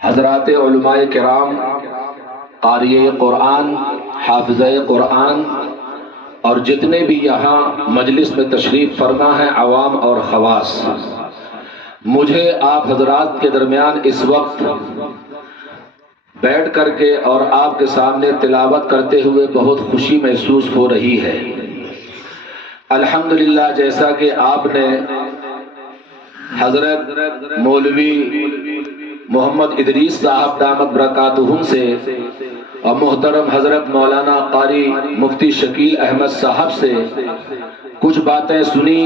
حضرات علماء کرام، قاری قرآن، حافظ قرآن اور جتنے بھی یہاں مجلس میں تشریف فرما ہیں عوام اور خواص، مجھے آپ حضرات کے درمیان اس وقت بیٹھ کر کے اور آپ کے سامنے تلاوت کرتے ہوئے بہت خوشی محسوس ہو رہی ہے۔ الحمدللہ، جیسا کہ آپ نے حضرت مولوی محمد ادریس صاحب دامت برکاتہم سے اور محترم حضرت مولانا قاری مفتی شکیل احمد صاحب سے کچھ باتیں سنی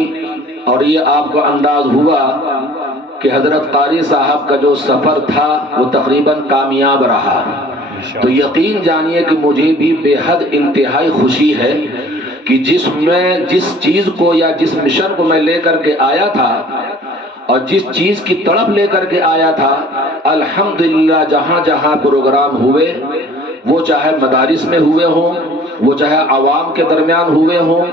اور یہ آپ کو انداز ہوا کہ حضرت قاری صاحب کا جو سفر تھا وہ تقریباً کامیاب رہا، تو یقین جانیے کہ مجھے بھی بے حد انتہائی خوشی ہے کہ جس چیز کو یا جس مشن کو میں لے کر کے آیا تھا اور جس چیز کی طلب لے کر کے آیا تھا، الحمدللہ جہاں جہاں پروگرام ہوئے، وہ چاہے مدارس میں ہوئے ہوں، وہ چاہے عوام کے درمیان ہوئے ہوں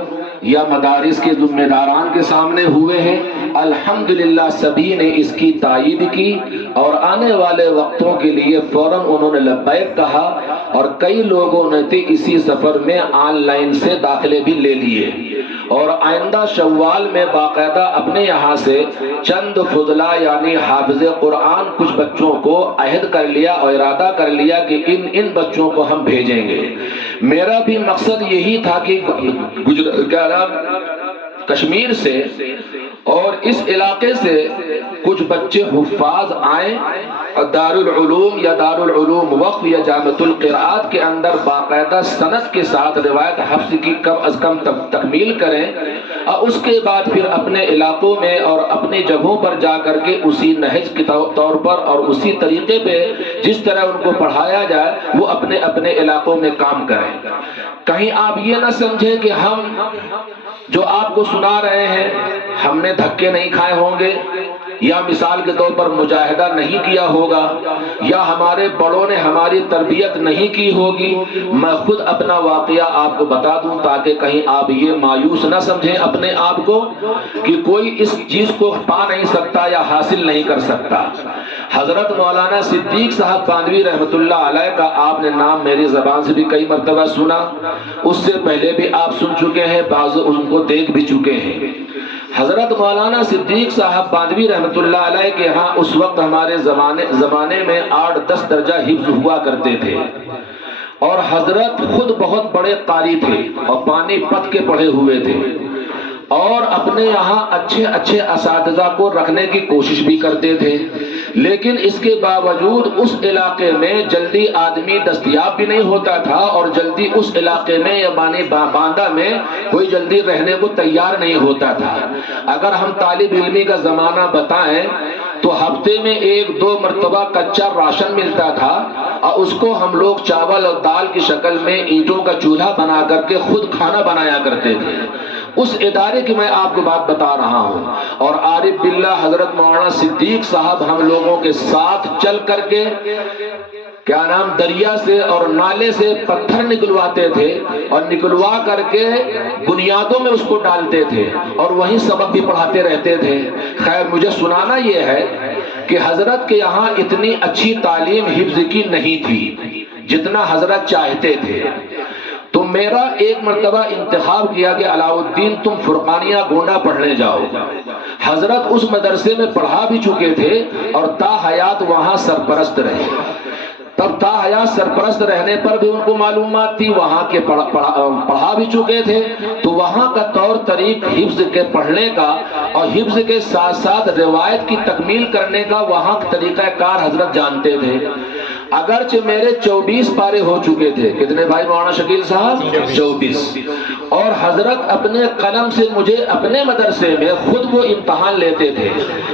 یا مدارس کے ذمہ داران کے سامنے ہوئے ہیں، الحمدللہ سبھی نے اس کی تائید کی اور آنے والے وقتوں کے لیے فوراً انہوں نے لبیک کہا، اور کئی لوگوں نے اسی سفر میں آن لائن سے داخلے بھی لے لیے، اور آئندہ شوال میں باقاعدہ اپنے یہاں سے چند فضلہ یعنی حافظ قرآن کچھ بچوں کو عہد کر لیا اور ارادہ کر لیا کہ ان بچوں کو ہم بھیجیں گے۔ میرا بھی مقصد یہی تھا کہ کشمیر سے اور اس علاقے سے کچھ بچے حفاظ آئیں اور دارالعلوم یا دارالعلوم وقف یا جامعۃ القراءات کے اندر باقاعدہ سند کے ساتھ روایت حفظ کی کم از کم تکمیل کریں، اور اس کے بعد پھر اپنے علاقوں میں اور اپنی جگہوں پر جا کر کے اسی نہج کے طور پر اور اسی طریقے پہ جس طرح ان کو پڑھایا جائے وہ اپنے اپنے علاقوں میں کام کریں۔ کہیں آپ یہ نہ سمجھیں کہ ہم جو آپ کو سنا رہے ہیں ہم نے دھکے نہیں کھائے ہوں گے، یا مثال کے طور پر مجاہدہ نہیں کیا ہوگا، یا ہمارے بڑوں نے ہماری تربیت نہیں کی ہوگی۔ میں خود اپنا واقعہ آپ کو بتا دوں تاکہ کہیں آپ یہ مایوس نہ سمجھیں اپنے آپ کو کہ کوئی اس چیز کو پا نہیں سکتا یا حاصل نہیں کر سکتا۔ حضرت مولانا صدیق صاحب باندھوی رحمۃ اللہ علیہ کا آپ نے نام میری زبان سے بھی کئی مرتبہ سنا، اس سے پہلے بھی آپ سن چکے ہیں، بعض ان کو دیکھ بھی چکے ہیں۔ حضرت مولانا صدیق صاحب باندھوی رحمۃ اللہ علیہ کے ہاں اس وقت ہمارے زمانے میں 8-10 درجہ حفظ ہوا کرتے تھے، اور حضرت خود بہت بڑے قاری تھے اور پانی پت کے پڑھے ہوئے تھے، اور اپنے یہاں اچھے اساتذہ کو رکھنے کی کوشش بھی کرتے تھے، لیکن اس کے باوجود اس علاقے میں جلدی آدمی دستیاب بھی نہیں ہوتا تھا، اور جلدی اس علاقے میں یا باندہ میں کوئی جلدی رہنے کو تیار نہیں ہوتا تھا۔ اگر ہم طالب علمی کا زمانہ بتائیں تو ہفتے میں 1-2 مرتبہ کچا راشن ملتا تھا، اور اس کو ہم لوگ چاول اور دال کی شکل میں اینٹوں کا چولہا بنا کر کے خود کھانا بنایا کرتے تھے۔ اس ادارے کی میں آپ کو بات بتا رہا ہوں، اور عارف باللہ حضرت مولانا صدیق صاحب ہم لوگوں کے ساتھ چل کر کے دریا سے اور نالے سے پتھر نکلواتے تھے، اور نکلوا کر کے بنیادوں میں اس کو ڈالتے تھے، اور وہیں سبق بھی پڑھاتے رہتے تھے۔ خیر، مجھے سنانا یہ ہے کہ حضرت کے یہاں اتنی اچھی تعلیم حفظ کی نہیں تھی جتنا حضرت چاہتے تھے، تو میرا ایک مرتبہ انتخاب کیا کہ علاء الدین تم فرقانیہ گونڈا پڑھنے جاؤ۔ حضرت اس مدرسے میں پڑھا بھی چکے تھے اور تا حیات وہاں سرپرست رہے۔ تب تا حیات سرپرست رہنے پر بھی ان کو معلومات تھی، وہاں کے پڑھا بھی چکے تھے، تو وہاں کا طور طریق حفظ کے پڑھنے کا اور حفظ کے ساتھ ساتھ روایت کی تکمیل کرنے کا وہاں کا طریقہ کار حضرت جانتے تھے۔ اگرچہ میرے 24 پارے ہو چکے تھے، کتنے بھائی مولانا شکیل صاحب؟ 24، اور حضرت اپنے قلم سے مجھے اپنے مدرسے میں خود وہ امتحان لیتے تھے،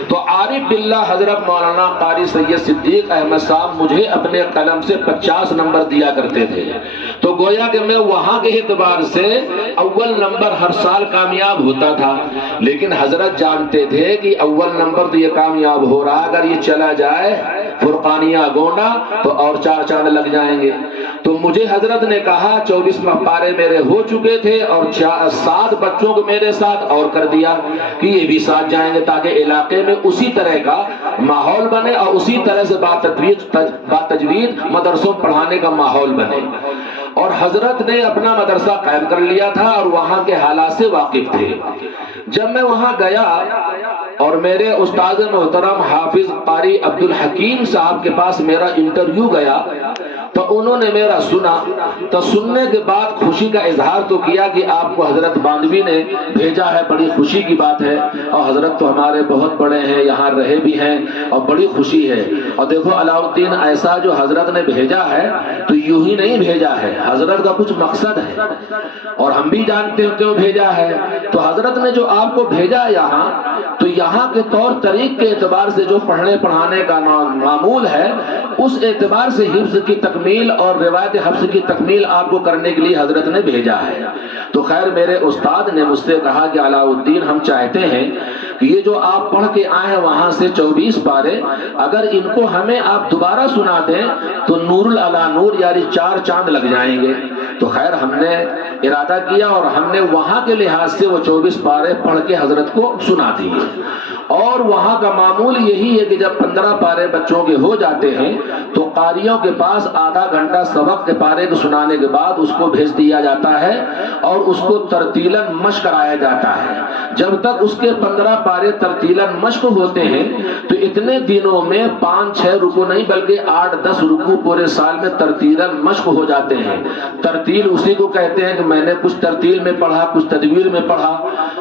تو عارف باللہ حضرت مولانا قاری سید صدیق احمد صاحب مجھے اپنے قلم سے 50 نمبر دیا کرتے تھے، تو گویا کہ میں وہاں کے اعتبار سے اول نمبر ہر سال کامیاب ہوتا تھا، لیکن حضرت جانتے تھے کہ اول نمبر تو یہ کامیاب ہو رہا، اگر یہ چلا جائے فرقانیہ گونڈا تو اور 4 چاند لگ جائیں گے۔ تو مجھے حضرت نے کہا 24 پارے میرے ہو چکے تھے اور 7 بچوں کو میرے ساتھ اور کر دیا کہ یہ بھی ساتھ جائیں گے، تاکہ علاقے میں اسی طرح کا ماحول بنے اور اسی طرح سے باتجوید مدرسوں پڑھانے کا ماحول بنے۔ اور حضرت نے اپنا مدرسہ قائم کر لیا تھا اور وہاں کے حالات سے واقف تھے۔ جب میں وہاں گیا اور میرے استاد محترم حافظ قاری عبدالحکیم صاحب کے پاس میرا انٹرویو گیا تو انہوں نے میرا سنا، تو سننے کے بعد خوشی کا اظہار تو کیا کہ آپ کو حضرت باندوی نے بھیجا ہے، بڑی خوشی کی بات ہے، اور حضرت تو ہمارے بہت بڑے ہیں، یہاں رہے بھی ہیں اور بڑی خوشی ہے۔ اور دیکھو علاء الدین ایسا جو حضرت نے بھیجا ہے تو یوں ہی نہیں بھیجا ہے، حضرت کا کچھ مقصد ہے اور ہم بھی جانتے ہیں کیوں بھیجا ہے۔ تو حضرت نے جو آپ کو بھیجا یہاں، تو یہاں کے طور طریق کے اعتبار سے جو پڑھنے پڑھانے کا معمول ہے، اس اعتبار سے حفظ کی تکمیل اور روایت حفظ کی تکمیل آپ کو کرنے کے لیے حضرت نے بھیجا ہے۔ تو خیر میرے استاد نے مجھ سے کہا کہ علاء الدین ہم چاہتے ہیں کہ یہ جو آپ پڑھ کے آئے ہیں وہاں سے 24 پارے، اگر ان کو ہمیں آپ دوبارہ سنا دیں تو نور علی نور یعنی 4 چاند لگ جائیں گے۔ تو خیر ہم نے ارادہ کیا اور ہم نے وہاں کے لحاظ سے وہ 24 پارے پڑھ کے حضرت کو سنا دیے۔ اور وہاں کا معمول یہی ہے کہ جب 15 پارے بچوں کے ہو جاتے ہیں تو قاریوں کے پاس آدھا گھنٹہ سبق کے پارے کو سنانے کے بعد اس کو بھیج دیا جاتا ہے اور اس کو ترتیلاً مشق کرایا جاتا ہے۔ جب تک اس کے 15 پارے ترتیلاً مشق ہوتے ہیں تو اتنے دنوں میں 5-6 رکوع نہیں بلکہ 8-10 رکوع پورے سال میں ترتیلاً مشق ہو جاتے ہیں۔ ترتیل اسی کو کہتے ہیں کہ میں نے کچھ ترتیل میں پڑھا، کچھ تدویر میں پڑھا۔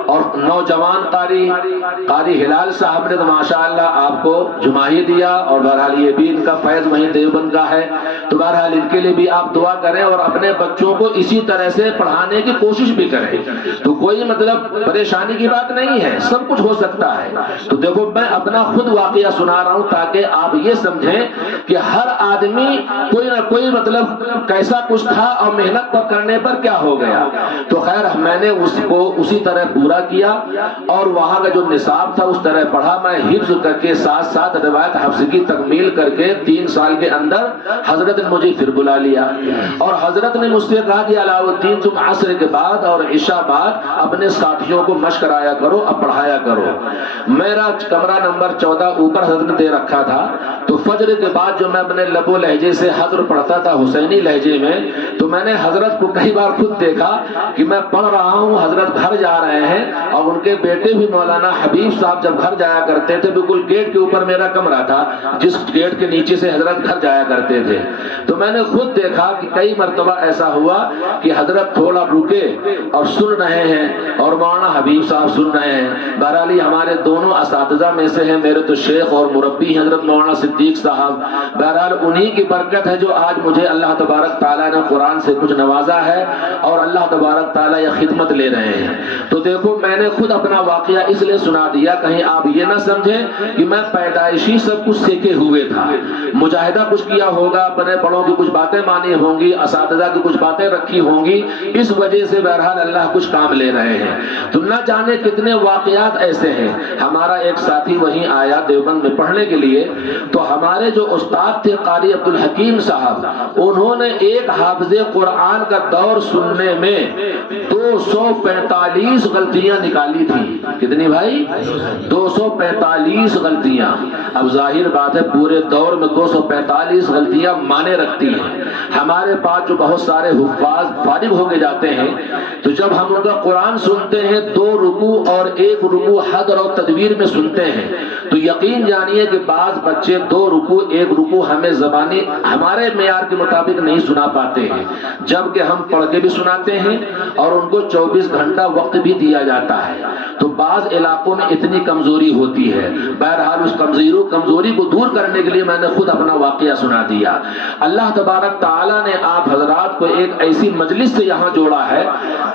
اور نوجوان قاری ہلال صاحب نے تو ماشاءاللہ آپ کو جماہی دیا، اور بہرحال یہ بھی ان کا فیض وہیں دیوبند کا ہے، تو بہرحال ان کے لیے بھی آپ دعا کریں اور اپنے بچوں کو اسی طرح سے پڑھانے کی کوشش بھی کریں۔ تو کوئی مطلب پریشانی کی بات نہیں ہے، سب کچھ ہو سکتا ہے۔ تو دیکھو میں اپنا خود واقعہ سنا رہا ہوں تاکہ آپ یہ سمجھیں کہ ہر آدمی کوئی نہ کوئی مطلب کیسا کچھ تھا اور محنت پر کرنے پر کیا ہو گیا۔ تو خیر میں نے اس کو اسی طرح پورا کیا اور وہاں کا جو نصاب تھا اس طرح پڑھا۔ میں حفظ کر کے ساتھ ساتھ روایت حفظ کی تکمیل کر کے 3 سال کے اندر حضرت نے مجھے پھر بلا لیا اور حضرت نے مجھ سے کہا کہ علاء الدین تم عصر کے بعد اور عشاء بعد اپنے ساتھیوں کو مشق کرایا کرو، اب پڑھایا کرو۔ میرا کمرہ نمبر 14 اوپر حضرت نے دے رکھا تھا، تو فجر کے بعد جو میں اپنے لب و لہجے سے حضر پڑھتا تھا حسینی لہجے میں، تو میں نے حضرت کو کئی بار خود دیکھا کہ میں پڑھ رہا ہوں، حضرت گھر جا رہے ہیں اور ان کے بیٹے بھی مولانا حبیب صاحب جب گھر جایا کرتے تھے، بالکل گیٹ کے اوپر میرا کمرہ تھا جس گیٹ کے نیچے سے حضرت گھر جایا کرتے تھے، تو میں نے خود دیکھا کہ کئی مرتبہ ایسا ہوا کہ حضرت تھوڑا رکے اور سن رہے ہیں اور مولانا حبیب صاحب سن رہے ہیں۔ بہرحال ہمارے دونوں اساتذہ میں سے ہیں، میرے تو شیخ اور مربی حضرت مولانا صدیق صاحب، بہرحال انہی کی برکت ہے جو آج مجھے اللہ تبارک تعالیٰ نے قرآن سے کچھ نوازا ہے اور اللہ تبارک تعالیٰ یہ خدمت لے رہے ہیں۔ تو دیکھو میں نے خود اپنا واقعہ اس لیے سنا دیا کہیں آپ یہ نہ سمجھیں کہ میں پیدائشی سب کچھ سیکھے ہوئے تھا، مجاہدہ کچھ کیا ہوگا، اپنے بڑوں کی کچھ باتیں مانی ہوں گی، اساتذہ کی کچھ باتیں رکھی ہوں گی، اس وجہ سے بہرحال اللہ کچھ کام لے رہے ہیں۔ تو نہ جانے کتنے واقعات ایسے ہیں۔ ہمارا ایک ساتھی وہیں آیا دیوبند میں پڑھنے کے لیے، تو ہمارے جو استاد تھے قاری عبدالحکیم صاحب، انہوں نے ایک حافظ قرآن کا دور سننے میں 245 غلطیاں نکالی تھی۔ کتنی بھائی؟ 245 غلطیاں۔ اب ظاہر بات ہے پورے دور میں 245 غلطیاں مانے رکھتی ہیں۔ ہمارے پاس جو بہت سارے حفاظ فارغ ہو کے جاتے ہیں، تو جب ہم ان کا قرآن سنتے ہیں 2 رکوع اور 1 رکوع حدر اور تدویر میں سنتے ہیں، تو یقین جانیے کہ بعض بچے 2 رکوع 1 رکوع ہمیں زبانی ہمارے معیار کے مطابق نہیں سنا پاتے ہیں، جبکہ ہم پڑھ کے بھی سناتے ہیں اور ان کو 24 گھنٹہ وقت بھی دیا جاتا ہے۔ تو بعض علاقوں میں اتنی کمزوری ہوتی ہے، بہرحال اس کمزوری کو دور کرنے کے لیے میں نے خود اپنا واقعہ سنا دیا۔ اللہ تبارک تعالیٰ نے آپ حضرات کو ایک ایسی مجلس سے یہاں جوڑا ہے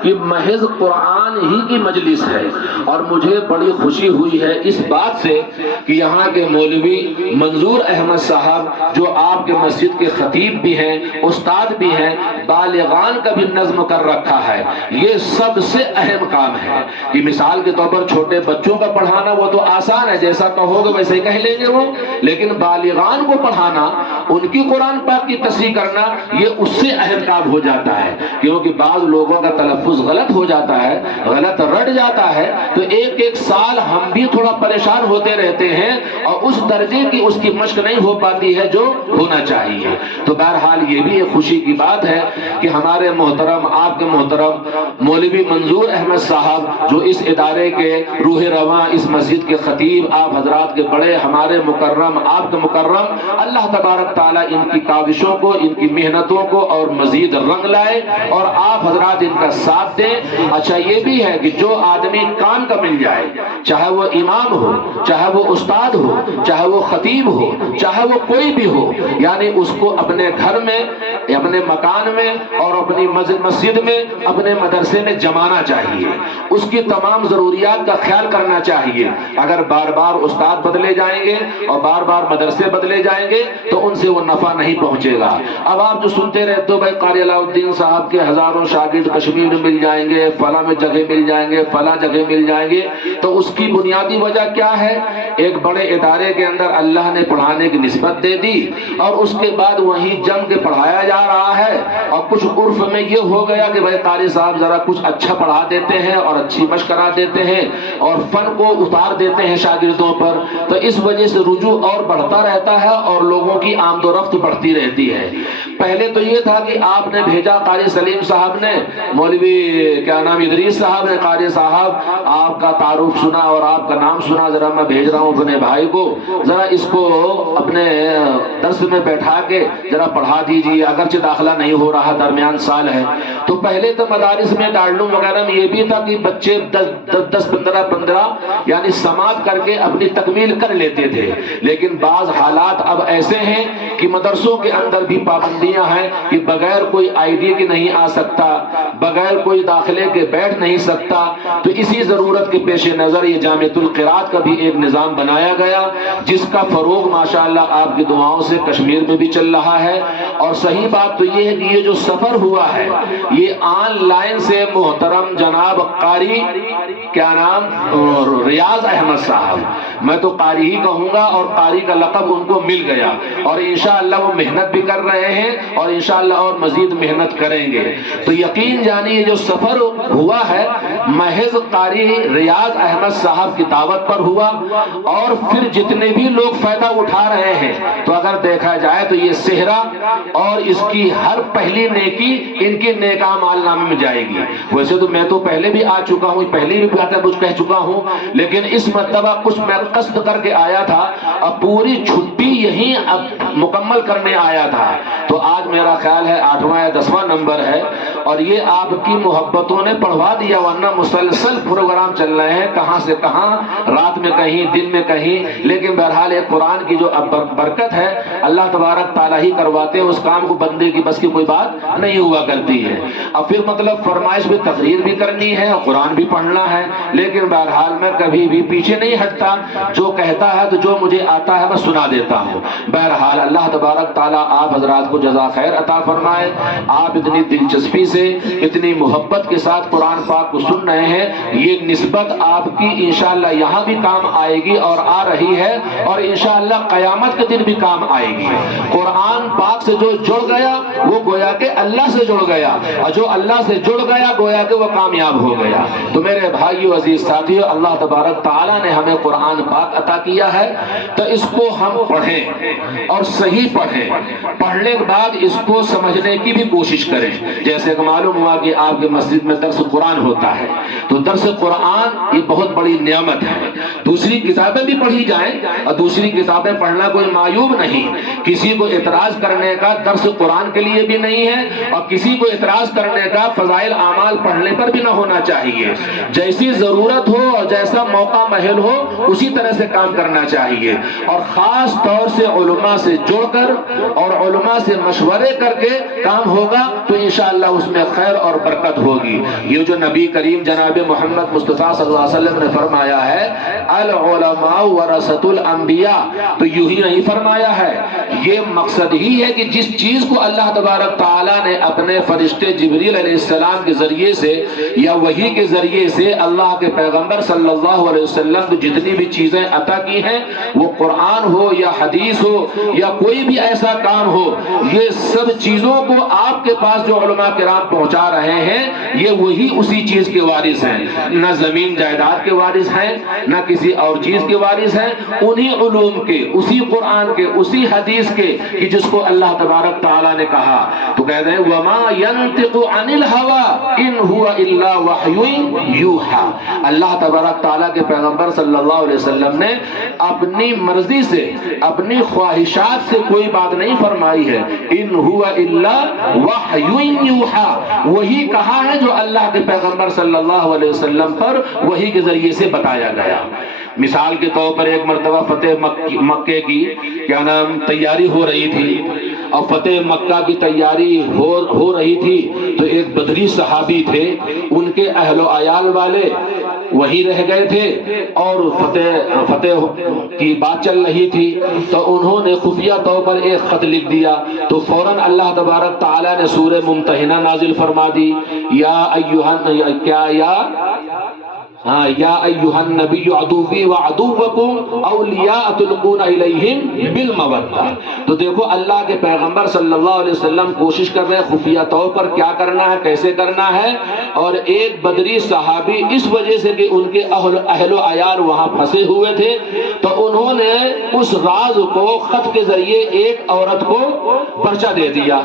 کہ محض قرآن ہی کی مجلس ہے، اور مجھے بڑی خوشی ہوئی ہے اس بات سے کہ یہاں کے مولوی منظور احمد صاحب جو آپ کے مسجد کے خطیب بھی ہیں، استاد بھی ہیں، بالغان کا بھی نظم کر رکھا ہے۔ یہ سب سے اہم کام ہے کہ مثال کے طور پر چھوٹے بچوں کا پڑھانا وہ تو آسان ہے، جیسا کہو گے ویسے ہی کہہ لیں گے وہ، لیکن بالغان کو پڑھانا، ان کی قرآن پاک کی تصحیح کرنا، یہ اس سے اہم کام ہو جاتا ہے، کیونکہ بعض لوگوں کا تلفظ غلط ہو جاتا ہے، غلط رٹ جاتا ہے، تو ایک ایک سال ہم بھی تھوڑا پریشان ہوتے رہتے ہیں اور اس درجے کی اس کی مشق نہیں ہو پاتی ہے جو ہونا چاہیے۔ تو بہرحال یہ بھی ایک خوشی کی بات ہے کہ ہمارے محترم، آپ کے محترم مولوی منظور احمد صاحب جو اس ادارے کے روح رواں، اس مسجد کے خطیب، آپ حضرات کے بڑے، ہمارے مکرم، آپ کے مکرم، اللہ تبارک تعالیٰ ان کی کاوشوں کو، ان کی محنتوں کو اور مزید رنگ لائے اور آپ حضرات ان کا ساتھ دیں۔ اچھا یہ بھی ہے کہ جو آدمی کام کا مل جائے، چاہے وہ امام ہو، چاہے وہ استاد ہو، چاہے وہ خطیب ہو، چاہے وہ کوئی بھی ہو، یعنی اس کو اپنے گھر میں، اپنے مکان میں اور اپنی مسجد میں، اپنے مدرسے میں جمانا چاہیے، اس کی تمام ضروریات کا خیال کرنا چاہیے۔ اگر بار بار استاد بدلے جائیں گے اور بار بار مدرسے بدلے جائیں گے تو ان سے وہ نفع نہیں پہنچے گا۔ اب آپ جو سنتے رہتے ہو بھائی قاری علاء الدین صاحب کے ہزاروں شاگرد کشمیر میں مل جائیں گے، فلاں میں جگہ مل جائیں گے، فلاں جگہ مل جائیں گے، تو اس کی بنیادی وجہ کیا ہے؟ ایک بڑے ادارے کے اندر اللہ نے پڑھانے کی نسبت دے دی اور اس کے بعد وہیں جم کے پڑھایا جا رہا ہے، اور کچھ عرف میں یہ ہو گیا کہ بھائی قاری صاحب ذرا کچھ اچھا پڑھا دیتے ہیں اور اچھی مشق کرا دیتے ہیں اور فن کو اتار دیتے ہیں شاگردوں پر، تو اس وجہ سے رجوع اور بڑھتا رہتا ہے اور لوگوں کی آمد و رفت بڑھتی رہتی ہے۔ پہلے تو یہ تھا کہ آپ نے بھیجا، قاری سلیم صاحب نے، مولوی کیا نام ادریس صاحب نے، قاری صاحب آپ کا تعارف سنا اور آپ کا نام سنا، ذرا میں بھیج رہا ہوں اپنے بھائی کو، ذرا اس کو اپنے درس میں بیٹھا کے ذرا پڑھا دیجیے، اگرچہ داخلہ نہیں ہو رہا، درمیان سال ہے۔ تو پہلے تو مدارس میں، دارالعلوم وغیرہ میں یہ بھی تھا کہ بچے 10-15 یعنی سماعت کر کے اپنی تکمیل کر لیتے تھے، لیکن بعض حالات اب ایسے ہیں کہ مدرسوں کے اندر بھی پابندیاں ہیں کہ بغیر کوئی آئی ڈی کے نہیں آ سکتا، بغیر کوئی داخلے کے بیٹھ نہیں سکتا۔ تو اسی ضرورت کے پیش نظر یہ جامعۃ القراءت کا بھی ایک نظام بنایا گیا، جس کا فروغ ماشاءاللہ آپ کی دعاؤں سے کشمیر میں بھی چل رہا ہے۔ اور صحیح بات تو یہ ہے کہ یہ جو سفر ہوا ہے یہ آن لائن سے محترم جناب قاری کیا نام ریاض احمد صاحب، میں تو قاری ہی کہوں گا، اور قاری کا لقب ان کو مل گیا، اور انشاءاللہ وہ محنت بھی کر رہے ہیں اور انشاءاللہ اور مزید محنت کریں گے۔ تو یقین جانیے یہ جو سفر ہوا ہے محض قاری ریاض احمد صاحب کی دعوت پر ہوا، اور پھر جتنے بھی لوگ فائدہ اٹھا رہے ہیں، تو اگر دیکھا جائے تو یہ صحرا اور اس کی ہر پہلی نیکی ان کے نیک اعمال نامے میں جائے گی۔ ویسے تو میں تو پہلے بھی آ چکا ہوں، پہلے بھی باتیں کچھ کہہ چکا ہوں، لیکن اس مرتبہ کچھ میں قصد کر کے آیا تھا، اب پوری چھٹی یہیں اب مکمل کرنے آیا تھا۔ تو آج میرا خیال ہے 8واں یا 10واں نمبر ہے، اور یہ آپ کی محبتوں نے پڑھوا دیا، ورنہ مسلسل پروگرام چل رہے ہیں، کہاں سے کہاں، رات میں کہیں، دن میں کہیں، لیکن بہرحال ایک قرآن کی جو برکت ہے اللہ تبارک تعالیٰ ہی کرواتے ہیں، اس کام کو بندے کی بس کی کوئی بات نہیں ہوا کرتی ہے۔ اب پھر مطلب فرمائش بھی، تقریر بھی کرنی ہے، قرآن بھی پڑھنا ہے، لیکن بہرحال میں کبھی بھی پیچھے نہیں ہٹتا، جو کہتا ہے تو جو مجھے آتا ہے میں سنا دیتا ہوں۔ بہرحال اللہ تبارک تعالیٰ آپ حضرات کو جزا خیر عطا فرمائے، آپ اتنی دلچسپی سے، اتنی محبت کے ساتھ قرآن پاک کو سن رہے ہیں، یہ نسبت آپ کی انشاءاللہ یہاں بھی کام آئے گی اور آ رہی ہے، اور انشاءاللہ قیامت کے دن بھی کام آئے گی۔ قرآن پاک سے جو جڑ گیا وہ گویا کہ اللہ سے جڑ گیا، اور جو اللہ سے جڑ گیا گویا کہ وہ کامیاب ہو گیا۔ تو میرے بھائیو، عزیز ساتھیو، اللہ تبارک تعالیٰ نے ہمیں قرآن پاک عطا کیا ہے، تو اس کو ہم پڑھیں اور صحیح پڑھیں، پڑھنے کے بعد اس کو سمجھنے کی بھی کوشش کریں۔ جیسے کہ معلوم ہوا کہ آپ کے مسجد میں درس قرآن ہوتا ہے، تو درس قرآن یہ بہت بڑی نعمت ہے۔ دوسری کتابیں بھی پڑھی جائیں، اور دوسری کتابیں پڑھنا کوئی معیوب نہیں، کسی کو اعتراض کرنے کا درس قرآن کے لیے بھی نہیں ہے، اور کسی کو اعتراض کرنے کا فضائل اعمال پڑھنے پر بھی نہ ہونا چاہیے۔ جیسی ضرورت ہو اور جیسا موقع محل ہو اسی طرح سے کام کرنا چاہیے، اور خاص طور سے علماء سے جڑ کر اور علماء سے مشورے کر کے کام ہوگا تو انشاءاللہ اس میں خیر اور برکت ہوگی۔ یہ جو نبی کریم جناب محمد مصطفیٰ صلی اللہ علیہ وسلم نے فرمایا ہے العلماء ورثۃ الانبیاء، تو یوں ہی نہیں فرمایا ہے، یہ مقصد ہی ہے کہ جس چیز کو اللہ تبارک تعالیٰ نے اپنے فرشتے جبریل علیہ السلام کے ذریعے سے یا وحی کے ذریعے سے اللہ کے پیغمبر صلی اللہ علیہ وسلم کو جتنی بھی چیزیں عطا کی ہیں، وہ قرآن ہو یا حدیث ہو یا کوئی بھی ایسا کام ہو، یہ سب چیزوں کو آپ کے پاس جو علماء کرام پہنچا رہے ہیں یہ وہی اسی چیز کے وارث ہیں، نہ زمین جائیداد کے وارث ہیں نہ کسی اور چیز کے وارث ہیں، انہی علوم کے، اسی قرآن کے، اسی حدیث کے کہ جس کو اللہ تبارک تعالیٰ نے کہا تو کہتے ہیں وَمَا يَنْتِقُ عَنِ الْهَوَىٰ إِنْ هُوَ إِلَّا وَحْيٌ يُوحَىٰ۔ اللہ تبارک تعالیٰ کے پیغمبر صلی اللہ علیہ وسلم نے اپنی مرضی سے اپنی خواہشات سے کوئی بات نہیں فرمائی ہے، ان هو الا وحی یوحیٰ، وہی کہا ہے جو اللہ کے پیغمبر صلی اللہ علیہ وسلم پر وحی کے ذریعے سے بتایا گیا۔ مثال کے طور پر ایک مرتبہ فتح مکے کی کیا نام تیاری ہو رہی تھی، اور فتح مکہ کی تیاری ہو رہی تھی تو ایک بدری صحابی تھے، ان کے اہل و عیال والے وہی رہ گئے تھے اور فتح کی بات چل رہی تھی، تو انہوں نے خفیہ طور پر ایک خط لکھ دیا، تو فوراً اللہ تبارک تعالیٰ نے سورہ ممتحنہ نازل فرما دی، یا ایھا النبی عدوی وعدوکم اولیاء تلقون الیہم بالمودہ۔ تو دیکھو اللہ کے پیغمبر صلی اللہ علیہ وسلم کوشش کر رہے ہیں خفیہ طور پر کیا کرنا ہے، کیسے کرنا ہے، اور ایک بدری صحابی اس وجہ سے کہ ان کے اہل و عیال وہاں پھنسے ہوئے تھے تو انہوں نے اس راز کو خط کے ذریعے ایک عورت کو پرچہ دے دیا۔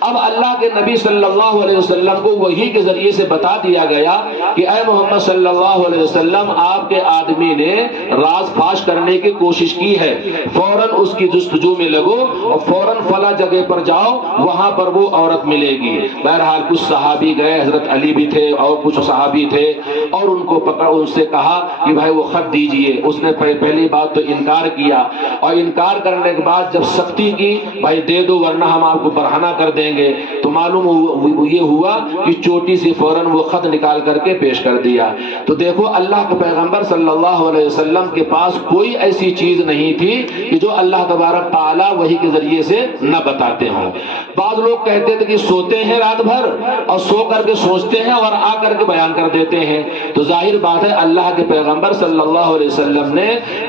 اب اللہ کے نبی صلی اللہ علیہ وسلم کو وحی کے ذریعے سے بتا دیا گیا کہ اے محمد صلی اللہ علیہ وسلم، آپ کے آدمی نے راز فاش کرنے کی کوشش کی ہے، فوراً اس کی جستجو میں لگو اور فوراً فلاں جگہ پر جاؤ، وہاں پر وہ عورت ملے گی۔ بہرحال کچھ صحابی گئے، حضرت علی بھی تھے اور کچھ صحابی تھے، اور ان کو پکڑ ان سے کہا کہ بھائی وہ خط دیجئے۔ اس نے پہلی بات تو انکار کیا، اور انکار کرنے کے بعد جب سختی کی، بھائی دے دو ورنہ ہم آپ کو برہنہ کر دیں گے، تو معلوم یہ ہوا کہ چوٹی سے فوراً وہ خط نکال کر کے پیش کر دیا۔ تو دیکھو اللہ کے پیغمبر صلی اللہ علیہ وسلم کے پاس کوئی ایسی چیز نہیں تھی کہ جو اللہ تبارک تعالیٰ وحی کے ذریعے سے نہ بتاتے ہوں۔ بعض لوگ کہتے تھے کہ سوتے ہیں رات بھر اور سو کر کے سوچتے ہیں اور آ کر کے بیان کر دیتے ہیں، تو ظاہر بات ہے اللہ کے پیغمبر صلی اللہ علیہ وسلم نے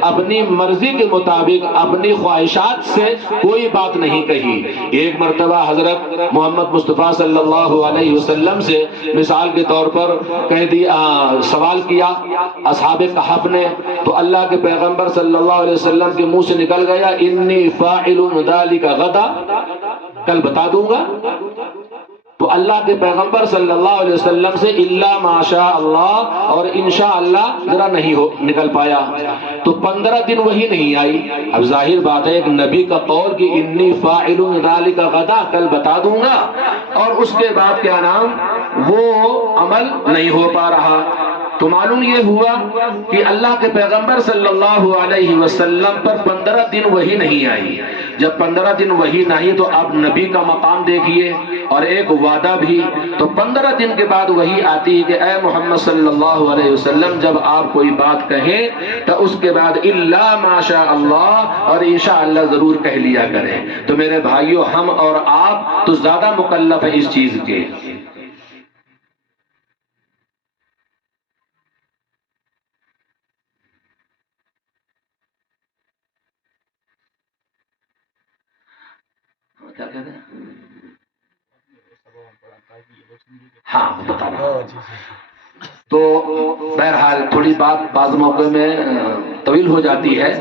اپنی مرضی کے مطابق اپنی خواہشات سے کوئی بات نہیں کہی۔ ایک مرتبہ حضرت محمد مصطفیٰ صلی اللہ علیہ وسلم سے مثال کے طور پر کہہ دیا، سوال کیا اصحاب کہف نے، تو اللہ کے پیغمبر صلی اللہ علیہ وسلم کے منہ سے نکل گیا انی فاعل ذلک غدا، کل بتا دوں گا۔ تو اللہ کے پیغمبر صلی اللہ علیہ وسلم سے الا ماشاء اللہ اور انشاءاللہ ذرا نہیں نکل پایا، تو 15 دن وہی نہیں آئی۔ اب ظاہر بات ہے ایک نبی کا قول کہ انی فاعل ذلک غدا، کل بتا دوں گا، اور اس کے بعد کیا نام وہ عمل نہیں ہو پا رہا، تو معلوم یہ ہوا کہ اللہ کے پیغمبر صلی اللہ علیہ وسلم پر 15 دن وحی نہیں آئی۔ جب 15 دن وحی نہیں تو اب نبی کا مقام دیکھیے اور ایک وعدہ بھی، تو 15 دن کے بعد وحی آتی ہے کہ اے محمد صلی اللہ علیہ وسلم جب آپ کوئی بات کہیں تو اس کے بعد الا ماشاء اللہ اور انشاءاللہ ضرور کہہ لیا کریں۔ تو میرے بھائیوں، ہم اور آپ تو زیادہ مکلف ہیں اس چیز کے۔ کیا کہتے ہیں؟ ہاں بتا رہا ہوں۔ تو بہرحال تھوڑی بات بعض موقع میں طویل ہو جاتی ہے۔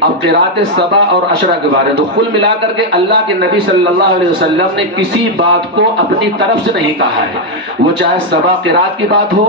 اب قرات سبع اور عشرہ کے بارے میں تو کل ملا کر کے اللہ کے نبی صلی اللہ علیہ وسلم نے کسی بات کو اپنی طرف سے نہیں کہا ہے، وہ چاہے سبع قرات کی بات ہو،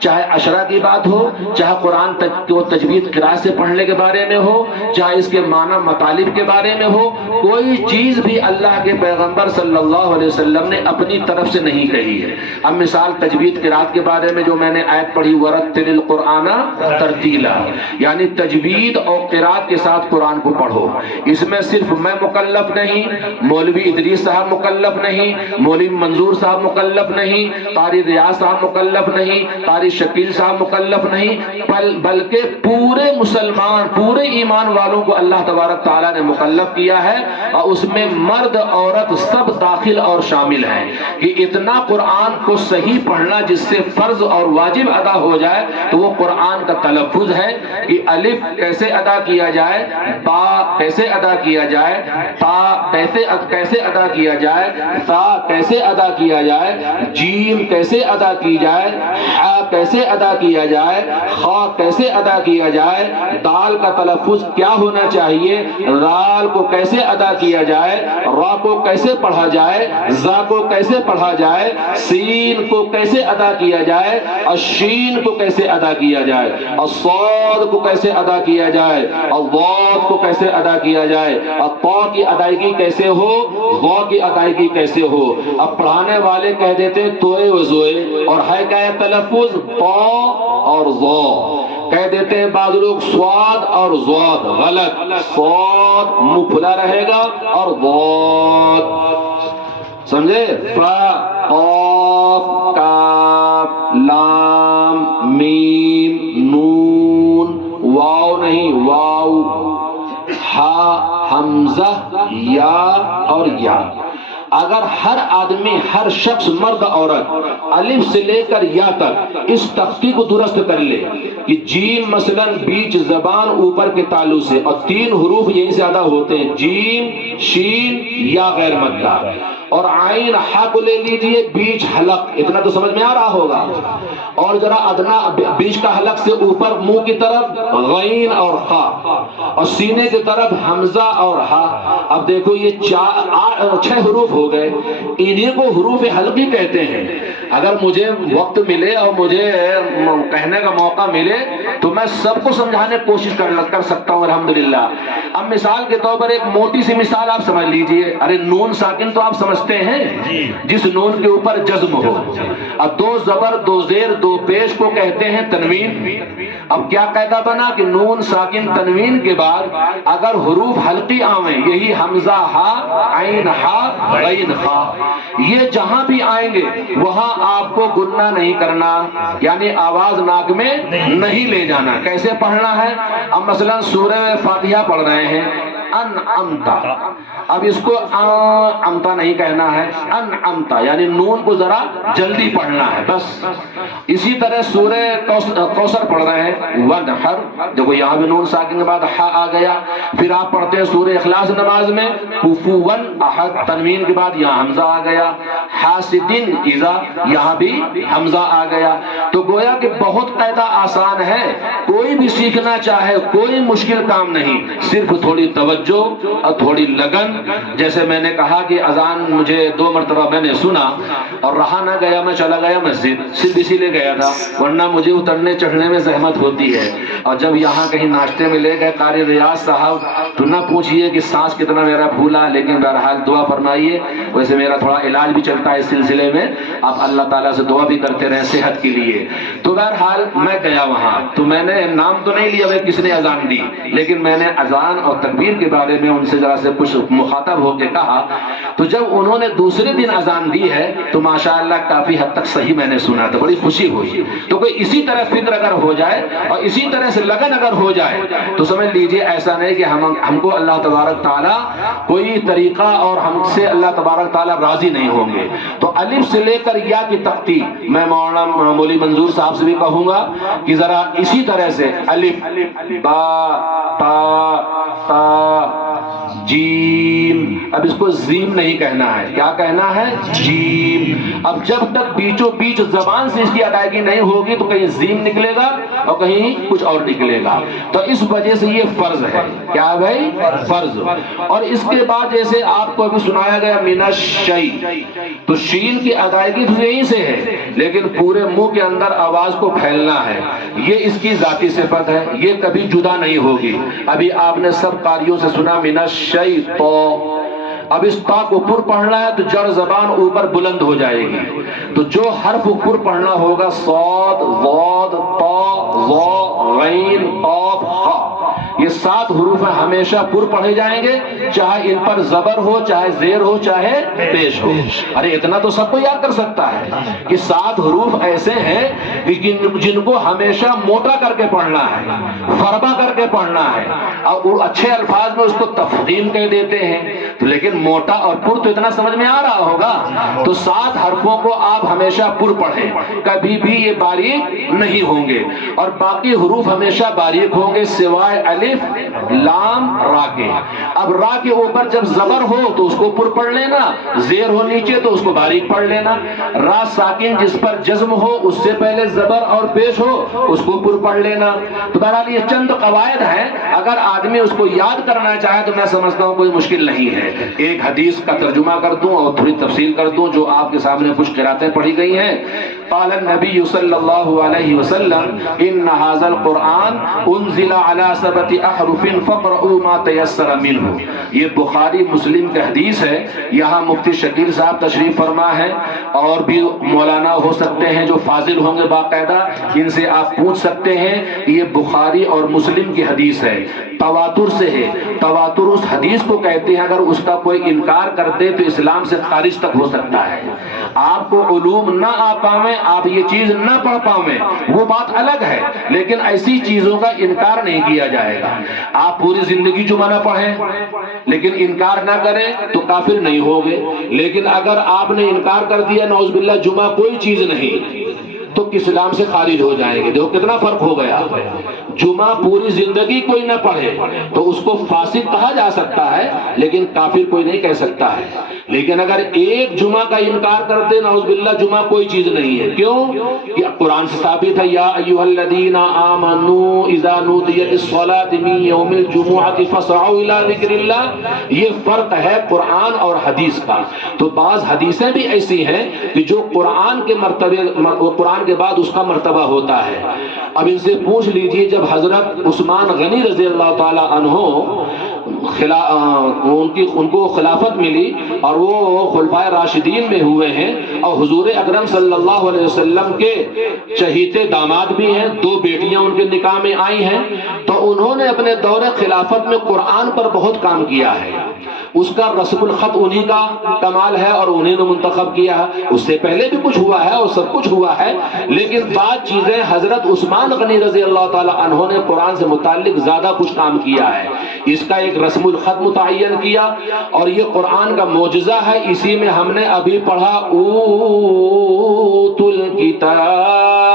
چاہے عشرہ کی بات ہو، چاہے قرآن کو تجوید قرات سے پڑھنے کے بارے میں ہو، چاہے اس کے معنی مطالب کے بارے میں ہو، کوئی چیز بھی اللہ کے پیغمبر صلی اللہ علیہ وسلم نے اپنی طرف سے نہیں کہی ہے۔ اب مثال تجوید قرات کے بارے میں جو میں نے آیت پڑھی ورتل القرآن ترتیلا، یعنی تجوید اور قرات کے ساتھ قرآن کو پڑھو، اس میں صرف میں مکلف نہیں، مولوی ادریس صاحب مکلف نہیں، مولوی منظور صاحب مکلف نہیں، قاری ریاض صاحب مکلف نہیں، قاری شکیل صاحب مکلف نہیں، بلکہ پورے مسلمان، پورے ایمان والوں کو اللہ تبارک تعالیٰ نے مکلف کیا ہے، اور اس میں مرد عورت سب داخل اور شامل ہیں کہ اتنا قرآن کو صحیح پڑھنا جس سے فرض اور واجب ادا ہو جائے، تو وہ قرآن کا تلفظ ہے کہ الف کیسے ادا کیا جائے، با کیسے ادا کیا جائے، تا کیسے ادا کیا جائے، تا کیسے ادا کیا جائے، جیم کیسے ادا کی جائے، ہا کیسے ادا کیا جائے، خا کیسے ادا کیا جائے، دال کا تلفظ کیا ہونا چاہیے، رال کو کیسے ادا کیا جائے، را کو کیسے پڑھا جائے، زا کو کیسے پڑھا جائے، سین کو کیسے ادا کیا جائے، الشین کو کیسے ادا کیا جائے، الصاد کو کیسے ادا کیا جائے، الضاد کو کیسے ادا کیا جائے، الطا کی ادائیگی کیسے ہو، ضا کی ادائیگی کیسے ہو۔ اب پڑھانے والے کہہ دیتے ہیں توئے و زوئے، اور ہے کیا ہے تلفظ، طا اور ضا، کہہ دیتے ہیں بعض لوگ سواد اور ضاد، غلط، سواد منہ کھلا رہے گا اور ضاد، سمجھے، فا قاف کاف لام میم نون، واو نہیں واو، ہا حمزہ یا اور یا۔ اگر ہر آدمی، ہر شخص مرد عورت الف سے لے کر یا تک اس تختی کو درست کر لے کہ جیم مثلا بیچ زبان اوپر کے تالو سے، اور 3 حروف یہی سے ادا ہوتے ہیں، جیم شین یا غیر مدہ، اور عین ہا کو لے لیجئے بیچ حلق، اتنا تو سمجھ میں آ رہا ہوگا، اور ذرا ادنا بیچ کا حلق سے اوپر منہ کی طرف غین اور خا، اور سینے کی طرف حمزہ اور ہا۔ اب دیکھو یہ 6 حروف ہو گئے، انہیں کو حروف حلقی کہتے ہیں۔ اگر مجھے وقت ملے اور مجھے کہنے کا موقع ملے تو میں سب کو سمجھانے کی کوشش کر سکتا ہوں الحمدللہ۔ اب مثال کے طور پر ایک موٹی سی مثال آپ سمجھ لیجئے، ارے نون ساکن تو آپ سمجھتے ہیں، جس نون کے اوپر جزم ہو، اب 2 زبر 2 زیر 2 پیش کو کہتے ہیں تنوین۔ اب کیا قاعدہ بنا کہ نون ساکن تنوین کے بعد اگر حروف حلقی آویں، یہی حمزہ ہا، عین ہا، غین خا، یہ جہاں بھی آئیں گے وہاں آپ کو گننا نہیں کرنا، یعنی آواز ناک میں نہیں لے جانا۔ کیسے پڑھنا ہے؟ اب مثلا سورہ فاتحہ پڑھ رہے ہیں، انعمتا، اب اس کو امتا نہیں کہنا ہے، انعمتا، یعنی نون کو ذرا جلدی پڑھنا ہے بس۔ اسی طرح سورہ کوثر پڑھ رہے ہیں، ونحر، دیکھو یہاں بھی نون ساکن کے بعد ہا آ گیا۔ پھر آپ پڑھتے ہیں سورہ اخلاص نماز میں، کفوا احد، تنوین کے بعد یہاں حمزہ آ گیا، حاسدن اذا، یہاں بھی حمزہ آ گیا۔ تو گویا کہ بہت قاعدہ آسان ہے، کوئی بھی سیکھنا چاہے کوئی مشکل کام نہیں، صرف تھوڑی توجہ اور تھوڑی لگن۔ جیسے میں نے کہا کہ اذان مجھے 2 مرتبہ میں نے سنا اور رہا نہ گیا، میں چلا گیا مسجد، صرف اسی لیے گیا تھا، ورنہ مجھے اترنے چڑھنے میں زحمت ہوتی ہے۔ اور جب یہاں کہیں ناشتے میں لے گئے قاری ریاض صاحب، تو نہ پوچھئے کہ سانس کتنا میرا پھولا، لیکن بہرحال دعا فرمائیے۔ ویسے میرا تھوڑا علاج بھی چلتا ہے اس سلسلے میں، آپ اللہ تعالیٰ سے دعا بھی کرتے رہیں صحت کے لیے۔ تو بہرحال میں گیا وہاں، تو میں نے نام تو نہیں لیا کس نے اذان دی، لیکن میں نے اذان اور تکبیر کے بارے میں ان سے ذرا سے کچھ مخاطب ہو کے کہا۔ تو جب انہوں نے دوسرے دن اذان دی ہے تو ماشاءاللہ کافی حد تک صحیح میں نے سنا، تو بڑی خوشی ہوئی۔ تو کوئی اسی طرح فکر اگر ہو جائے اور اسی طرح سے لگن اگر ہو جائے تو سمجھ لیجئے ایسا نہیں کہ ہم کو اللہ تبارک تعالیٰ کوئی طریقہ اور ہم سے اللہ تبارک تعالیٰ راضی نہیں ہوں گے۔ تو الف سے لے کر یا کی تختی میں مولانا مولوی منظور صاحب سے بھی کہوں گا کہ ذرا اسی طرح سے الف با تا تا جیم. اب اس کو زیم نہیں کہنا ہے, کیا کہنا ہے؟ جیم. اب جب تک بیچوں بیچ زبان سے اس کی ادائیگی نہیں ہوگی تو کہیں زیم نکلے گا اور کہیں کچھ اور نکلے گا. تو اس وجہ سے یہ فرض ہے. کیا بھائی؟ فرض. اور اس کے بعد جیسے آپ کو ابھی سنایا گیا من الشیء, تو شین کی ادائیگی تو یہیں سے ہے, لیکن پورے منہ کے اندر آواز کو پھیلنا ہے. یہ اس کی ذاتی صفت ہے, یہ کبھی جدا نہیں ہوگی. ابھی آپ نے سب قاریوں سے سنا من الشیء تو, اب اس تا کو پر پڑھنا ہے تو جڑ زبان اوپر بلند ہو جائے گی. تو جو حرف پر پڑھنا ہوگا صاد, ضاد, طا, ظا, غین, قاف, خا, یہ 7 حروف ہمیشہ پر پڑھے جائیں گے, چاہے ان پر زبر ہو, چاہے زیر ہو, چاہے پیش ہو. ارے اتنا تو سب کو یاد کر سکتا ہے کہ 7 حروف ایسے ہیں جن کو ہمیشہ موٹا کر کے پڑھنا ہے, فربا کر کے پڑھنا ہے. اور اچھے الفاظ میں اس کو تفخیم کہہ دیتے ہیں, لیکن موٹا اور پر تو اتنا سمجھ میں آ رہا ہوگا. تو 7 حرفوں کو آپ ہمیشہ پر پڑھیں, کبھی بھی یہ باریک نہیں ہوں گے. اور باقی حروف ہمیشہ باریک ہوں گے سوائے الف, لام, را کے. اب را کے اوپر جب زبر ہو تو اس کو پر پڑھ لینا, زیر ہو نیچے تو اس کو باریک پڑھ لینا. را ساکن جس پر جزم ہو اس سے پہلے زبر اور پیش ہو اس کو پر پڑھ لینا. تو بہرحال یہ چند قواعد ہیں, اگر آدمی اس کو یاد کرنا چاہے تو میں سمجھتا ہوں کوئی مشکل نہیں ہے. ایک حدیث کا ترجمہ کر دوں اور تھوڑی تفصیل کر دوں جو آپ کے سامنے کچھ قراتیں پڑھی گئی ہیں. قال النبی صلی اللہ علیہ وسلم ان هذا القرآن انزل على 7 احرف فقرؤوا ما تيسر منه. یہ بخاری مسلم کی حدیث ہے. یہاں مفتی شکیل صاحب تشریف فرما ہے, اور بھی مولانا ہو سکتے ہیں جو فاضل ہوں گے باقاعدہ, ان سے آپ پوچھ سکتے ہیں. یہ بخاری اور مسلم کی حدیث ہے, تواتر سے ہے. تواتر اس حدیث کو کہتے ہیں اگر اس کا کوئی انکار کر دے تو اسلام سے خارج تک ہو سکتا ہے. آپ کو علوم نہ آ پاویں, آپ یہ چیز نہ پڑھ پاویں, وہ بات الگ ہے, لیکن ایسی چیزوں کا انکار نہیں کیا جائے گا. آپ پوری زندگی جمعہ نہ پڑھیں لیکن انکار نہ کریں تو کافر نہیں ہوگے. لیکن اگر آپ نے انکار کر دیا نعوذ باللہ جمعہ کوئی چیز نہیں, تو اسلام سے خارج ہو جائیں گے. دیکھو کتنا فرق ہو گیا. جمعہ پوری زندگی کوئی نہ پڑھے تو اس کو فاسق کہا جا سکتا ہے, لیکن کافر کوئی نہیں کہہ سکتا ہے. لیکن اگر ایک جمعہ کا انکار کر دے نعوذ باللہ جمعہ کوئی چیز نہیں ہے. کیوں؟ کہ قرآن سے ثابت ہے یا ایھا الذین آمنوا اذا نودی للصلاۃ من یوم الجمعۃ فاسعوا الی ذکر اللہ. یہ فرق ہے قرآن اور حدیث کا. تو بعض حدیثیں بھی ایسی ہیں کہ جو قرآن کے مرتبے, قرآن کے بعد اس کا مرتبہ ہوتا ہے. اب ان سے پوچھ لیجئے جب حضرت عثمان غنی رضی اللہ تعالی عنہ ان کو خلافت ملی اور وہ خلفائے راشدین میں ہوئے ہیں اور حضور اکرم صلی اللہ علیہ وسلم کے چہیتے داماد بھی ہیں, 2 بیٹیاں ان کے نکاح میں آئی ہیں, تو انہوں نے اپنے دور خلافت میں قرآن پر بہت کام کیا ہے. اس کا رسم الخط انہی کا کمال ہے اور انہی نے منتخب کیا ہے. اس سے پہلے بھی کچھ ہوا ہے اور سب کچھ ہوا ہے, لیکن بعض چیزیں حضرت عثمان غنی رضی اللہ تعالی عنہ نے قرآن سے متعلق زیادہ کچھ کام کیا ہے. اس کا ایک رسم الخط متعین کیا اور یہ قرآن کا معجزہ ہے. اسی میں ہم نے ابھی پڑھا اوت الکتاب,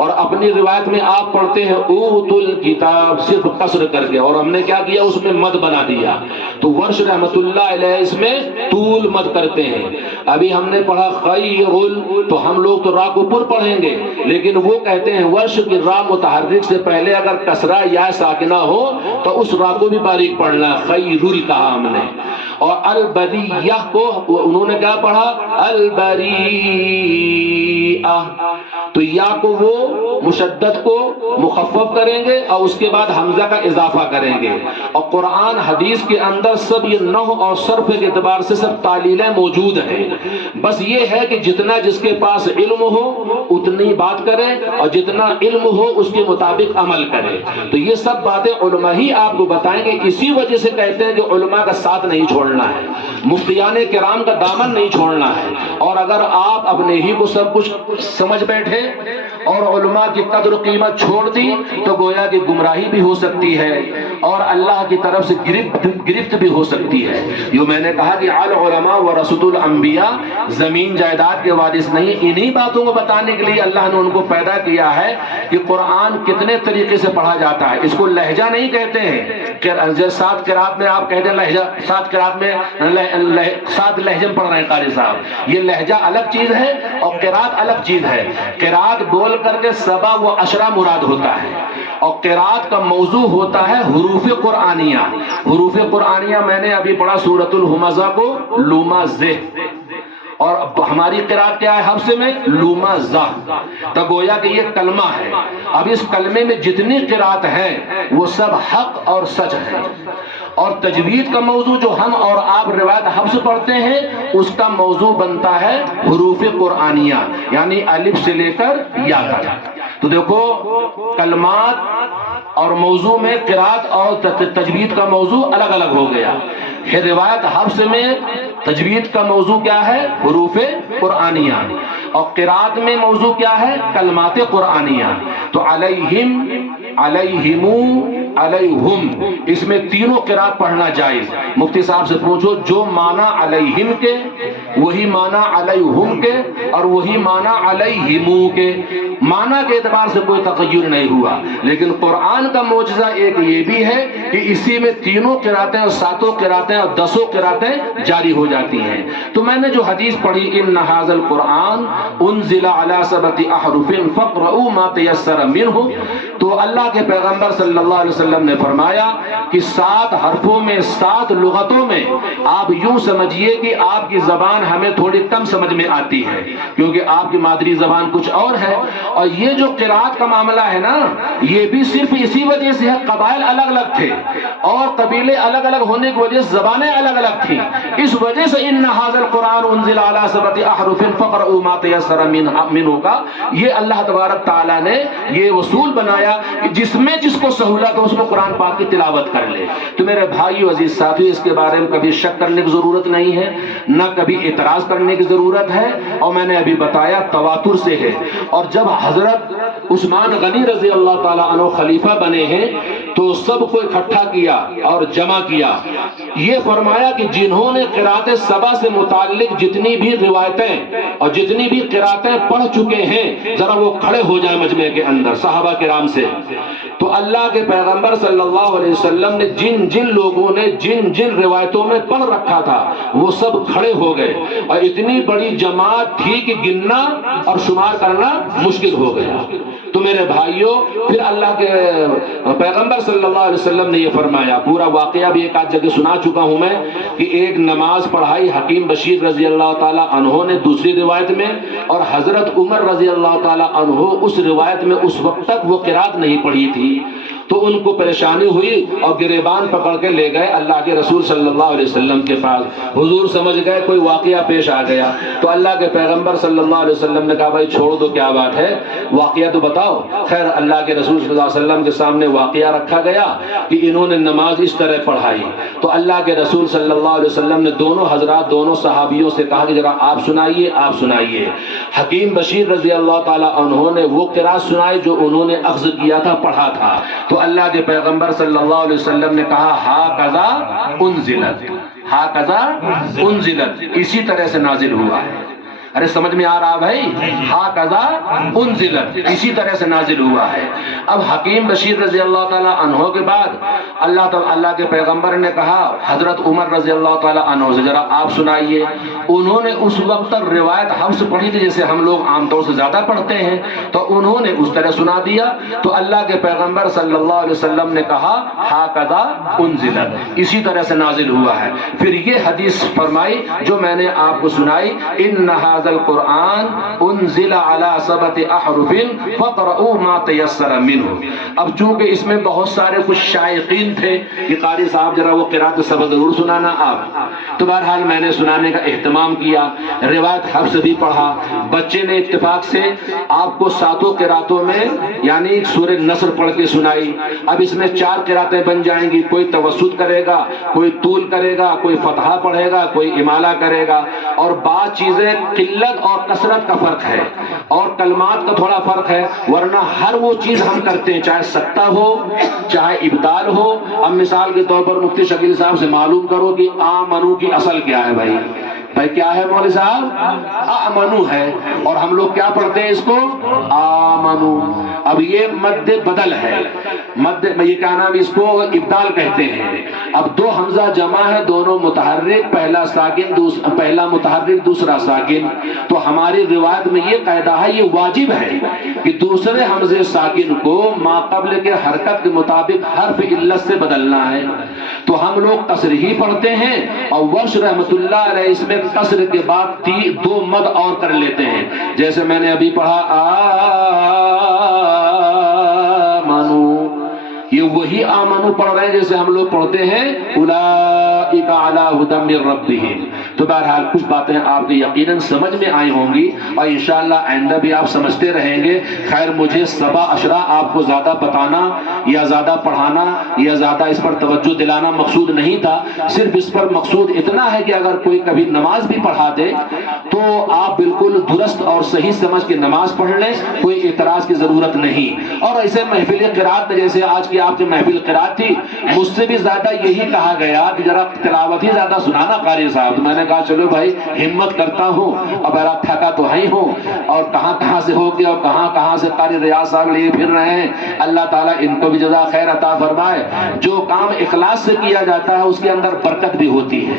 اور اپنی روایت میں آپ پڑھتے ہیں اوت الکتاب صرف قصر کر کے, اور ہم نے کیا کیا اس میں مد بنا دیا. تو ورش رحمت اللہ علیہ اس میں طول مد کرتے ہیں. ابھی ہم نے پڑھا خیر, تو ہم لوگ تو را کو پر پڑھیں گے, لیکن وہ کہتے ہیں ورش کی را متحرک سے پہلے اگر کسرہ یا ساکنہ ہو تو اس را کو بھی باریک پڑھنا ہے. خیر کہا ہم نے. اور البریہ کو انہوں نے کیا پڑھا البریہ, تو یا کو وہ مشدد کو مخفف کریں گے اور اس کے بعد حمزہ کا اضافہ کریں گے. اور قرآن حدیث کے اندر سب یہ نحو اور صرف کے اعتبار سے سب تعلیلیں موجود ہیں. بس یہ ہے کہ جتنا جس کے پاس علم ہو اتنی بات کرے اور جتنا علم ہو اس کے مطابق عمل کرے. تو یہ سب باتیں علماء ہی آپ کو بتائیں گے. اسی وجہ سے کہتے ہیں کہ علماء کا ساتھ نہیں چھوڑنا ہے, مفتیان کرام کا دامن نہیں چھوڑنا ہے. اور اگر آپ اپنے ہی کو سب کچھ سمجھ بیٹھے اور علماء کی قدر و قیمت چھوڑ دی تو گویا کہ گمراہی بھی ہو سکتی ہے. اور اللہ کی طرف سے گرفت بھی ہو سکتی ہے۔ جو میں نے کہا کہ العلماء ورثۃ الانبیاء، زمین جائیداد کے وارث نہیں، انہی باتوں کو بتانے کے لیے اللہ نے ان کو پیدا کیا ہے کہ قرآن کتنے طریقے سے پڑھا جاتا ہے۔ اس کو لہجہ نہیں کہتے ہیں، سات قرات میں آپ کہتے ہیں لہجہ، سات قرات میں سات لہجے میں پڑھ رہے ہیں قاری صاحب، یہ لہجہ الگ چیز ہے اور قرات الگ چیز ہے۔ قرات بول کر کے سبا و عشرہ مراد ہوتا ہے، اور قرات کا موضوع ہوتا ہے حروف قرآنیہ۔ حروف قرآنیہ میں نے ابھی پڑھا سورۃ الہمزہ کو لومزہ، اور ہماری قرات کیا ہے حفص میں لومزہ، تو گویا کہ یہ کلمہ ہے۔ اب اس کلمے میں جتنی قرات ہیں وہ سب حق اور سچ ہیں، اور تجوید کا موضوع جو ہم اور آپ روایت حفص پڑھتے ہیں اس کا موضوع بنتا ہے حروف قرآنیہ، یعنی الف سے لے کر یا تک۔ تو دیکھو کلمات اور موضوع میں قرات اور تجوید کا موضوع الگ الگ ہو گیا۔ روایت حفص میں تجوید کا موضوع کیا ہے حروف قرآنیہ، اور قرات میں موضوع کیا ہے کلمات قرآنیہ۔ تو علیہم، علیہم، علیہم، اس میں تینوں قرات پڑھنا جائز۔ مفتی صاحب سے پوچھو جو معنی علیہم کے وہی معنی علیہم کے اور وہی معنی علیہم کے، معنی کے اعتبار سے کوئی تغیر نہیں ہوا، لیکن قرآن کا معجزہ ایک یہ بھی ہے کہ اسی میں تینوں قراتیں اور ساتوں قراتیں اور دسوں قراتیں جاری ہو جاتی ہیں۔ تو میں نے جو حدیث پڑھی ان ھذا القرآن انزل علی سبعۃ احرف فاقرؤوا ما تیسر منہ، تو اللہ کے پیغمبر صلی اللہ علیہ وسلم نے فرمایا کہ 7 حرفوں میں 7 لغتوں میں، آپ یوں سمجھیے کہ آپ کی زبان ہمیں تھوڑی کم سمجھ میں آتی ہے کیونکہ آپ کی مادری زبان کچھ اور ہے، اور یہ جو قرات کا معاملہ ہے نا یہ بھی صرف اسی وجہ سے ہے، قبائل الگ الگ تھے اور قبیلے الگ الگ ہونے کی وجہ سے زبانیں الگ الگ تھیں، اس وجہ سے ان ھذا القرآن انزل علی سبعۃ احرف فاقرؤوا ما تیسر منہ کا یہ اللہ تبارک تعالیٰ نے یہ اصول بنایا کہ جس میں جس کو سہولت ہو اس کو قرآن پاک کی تلاوت کر لے۔ تو میرے بھائیو عزیز ساتھیو، اس کے بارے میں کبھی شک کرنے کی ضرورت نہیں ہے، نہ کبھی اعتراض کرنے کی ضرورت ہے، اور میں نے ابھی بتایا تواتر سے ہے۔ اور جب حضرت عثمان غنی رضی اللہ تعالیٰ عنہ خلیفہ بنے ہیں تو سب کو اکٹھا کیا اور جمع کیا، یہ فرمایا کہ جنہوں نے قرات سبا سے متعلق جتنی بھی روایتیں اور جتنی بھی قراتیں پڑھ چکے ہیں ذرا وہ کھڑے ہو جائیں مجمع کے اندر صحابہ کرام سے۔ تو اللہ کے پیغمبر صلی اللہ علیہ وسلم نے جن جن لوگوں نے جن جن روایتوں میں پڑھ رکھا تھا وہ سب کھڑے ہو گئے، اور اتنی بڑی جماعت تھی کہ گننا اور شمار کرنا مشکل ہو گیا۔ تو میرے بھائیوں پھر اللہ کے پیغمبر صلی اللہ علیہ وسلم نے یہ فرمایا، پورا واقعہ بھی ایک آدھ جگہ سنا چکا ہوں میں، کہ ایک نماز پڑھائی حکیم بشیر رضی اللہ تعالیٰ عنہ نے دوسری روایت میں، اور حضرت عمر رضی اللہ تعالیٰ عنہ اس روایت میں اس وقت تک وہ قرات نہیں پڑھی تھی، تو ان کو پریشانی ہوئی اور گریبان پکڑ کے لے گئے اللہ کے رسول صلی اللہ علیہ وسلم کے پاس۔ حضور سمجھ گئے کوئی واقعہ پیش آ گیا، تو اللہ کے پیغمبر صلی اللہ علیہ وسلم نے کہا بھائی چھوڑ دو کیا بات ہے، واقعہ تو بتاؤ۔ خیر اللہ کے رسول صلی اللہ علیہ وسلم کے سامنے واقعہ رکھا گیا کہ انہوں نے نماز اس طرح پڑھائی، تو اللہ کے رسول صلی اللہ علیہ وسلم نے دونوں حضرات دونوں صحابیوں سے کہا کہ ذرا آپ سنائیے، آپ سنائیے۔ حکیم بشیر رضی اللہ تعالیٰ عنہ نے وہ قرات سنائی جو انہوں نے اخذ کیا تھا، پڑھا تھا، تو اللہ کے پیغمبر صلی اللہ علیہ وسلم نے کہا ھذا انزلت، ھذا انزلت، اسی طرح سے نازل ہوا ہے۔ ارے سمجھ میں آ رہا بھائی، ھذا انزلت، اسی طرح سے نازل ہوا ہے۔ اب حکیم بشیر رضی اللہ تعالیٰ عنہ کے بعد اللہ کے پیغمبر نے کہا حضرت عمر رضی اللہ تعالیٰ عنہ سے ذرا آپ سنائیے۔ انہوں نے اس وقت تک روایت حفص پڑھی تھی جیسے ہم لوگ عام طور سے زیادہ پڑھتے ہیں، تو انہوں نے اس طرح سنا دیا، تو اللہ کے پیغمبر صلی اللہ علیہ وسلم نے کہا ھذا انزلت، اسی طرح سے نازل ہوا ہے۔ پھر یہ حدیث فرمائی جو میں نے آپ کو سنائی، ان ھذا القرآن انزل علی سبعۃ احرف فاقرؤوا ما تیسر منہ۔ اب چونکہ اس میں بہت سارے کچھ شائقین تھے کہ قاری صاحب ذرا وہ قرات سبق ضرور سنانا آپ، تو بہرحال میں نے سنانے کا اہتمام کیا، روایت حفص بھی پڑھا، بچے نے اتفاق سے آپ کو ساتوں قراتوں میں یعنی سورہ نصر پڑھ کے سنائی۔ اب اس میں 4 قراتیں بن جائیں گی، کوئی توسط کرے گا، کوئی طول کرے گا، کوئی فتحہ پڑھے گا، کوئی امالہ کرے گا، اور بعض چیزیں قلت اور کثرت کا فرق ہے اور کلمات کا تھوڑا فرق ہے، ورنہ ہر وہ چیز ہم کرتے ہیں، چاہے سکتہ ہو چاہے ابدال ہو۔ اب مثال کے طور پر مفتی شکیل صاحب سے معلوم کرو کہ آمنو کی اصل کیا ہے بھائی کیا ہے مولوی صاحب؟ آمنو ہے، اور ہم لوگ کیا پڑھتے ہیں اس کو؟ آمنو۔ اب یہ مد بدل ہے، یہ کیا نام اس کو ابدال کہتے ہیں۔ اب دو حمزہ جمع ہے، دونوں متحرک، پہلا ساکن پہلا متحرک دوسرا ساکن، تو ہماری روایت میں یہ قاعدہ ہے، یہ واجب ہے کہ دوسرے حمزے ساکن کو ما قبل کے حرکت کے مطابق حرف علت سے بدلنا ہے، تو ہم لوگ قصر ہی پڑھتے ہیں، اور ورش رحمت اللہ علیہ اس میں قصر کے بعد دو مد اور کر لیتے ہیں، جیسے میں نے ابھی پڑھا آمنو، یہ وہی آمنو پڑھ رہے ہیں جیسے ہم لوگ پڑھتے ہیں اولئک علی ھدی من ربہم۔ تو بہرحال کچھ باتیں آپ کے یقیناً سمجھ میں آئی ہوں گی، اور انشاءاللہ آئندہ بھی آپ سمجھتے رہیں گے۔ خیر مجھے سبا اشرا آپ کو زیادہ بتانا یا زیادہ پڑھانا یا زیادہ اس پر توجہ دلانا مقصود نہیں تھا، صرف اس پر مقصود اتنا ہے کہ اگر کوئی کبھی نماز بھی پڑھا دے تو آپ بالکل درست اور صحیح سمجھ کے نماز پڑھ لیں، کوئی اعتراض کی ضرورت نہیں۔ اور ایسے محفل قرات میں جیسے آج کی آپ کی محفل قرات تھی، مجھ سے بھی زیادہ یہی کہا گیا کہ ذرا تلاوت ہی زیادہ سنانا قاری صاحب، تو میں نے کہا چلو بھائی ہمت کرتا ہوں، اب ذرا تھکا تو ہی ہوں، اور کہاں سے ہو کے اور کہاں سے قاری ریاض صاحب لیے پھر رہے ہیں، اللہ تعالیٰ ان کو بھی جزا خیر عطا فرمائے۔ جو کام اخلاص سے کیا جاتا ہے اس کے اندر برکت بھی ہوتی ہے،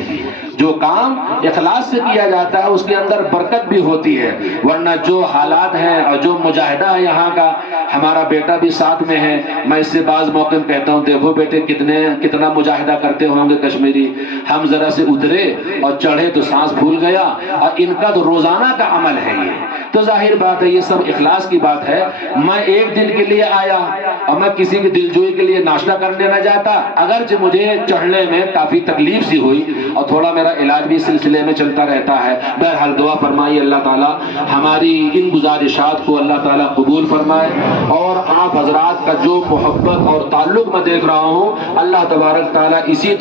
جو کام اخلاص سے کیا جاتا ہے اس کے اندر برکت بھی ہوتی ہے، ورنہ جو حالات ہیں اور جو مجاہدہ ہے یہاں کا، ہمارا بیٹا بھی ساتھ میں ہے، میں اس سے بعض موقع کہتا ہوں دیکھو بیٹے کتنا مجاہدہ کرتے ہوں گے کشمیری، ہم ذرا سے اترے اور چڑھے تو سانس پھول گیا، اور ان کا تو روزانہ کا عمل ہے یہ، تو ظاہر بات ہے یہ سب اخلاص کی بات ہے۔ میں ایک دن کے لیے آیا اور میں کسی کی دلجوئی کے لیے ناشتہ کرنے نہ جاتا، اگرچہ مجھے چڑھنے میں کافی تکلیف سی ہوئی اور تھوڑا میرا علاج بھی سلسلے میں چلتا رہتا ہے۔ بہرحال دعا فرمائیے اللہ تعالیٰ ہماری ان گزارشات کو اللہ تعالیٰ قبول فرمائے، اور آپ حضرات کا جو محبت اور تعلق میں دیکھ رہا ہوں اللہ تبارک تعالیٰ اسی طرح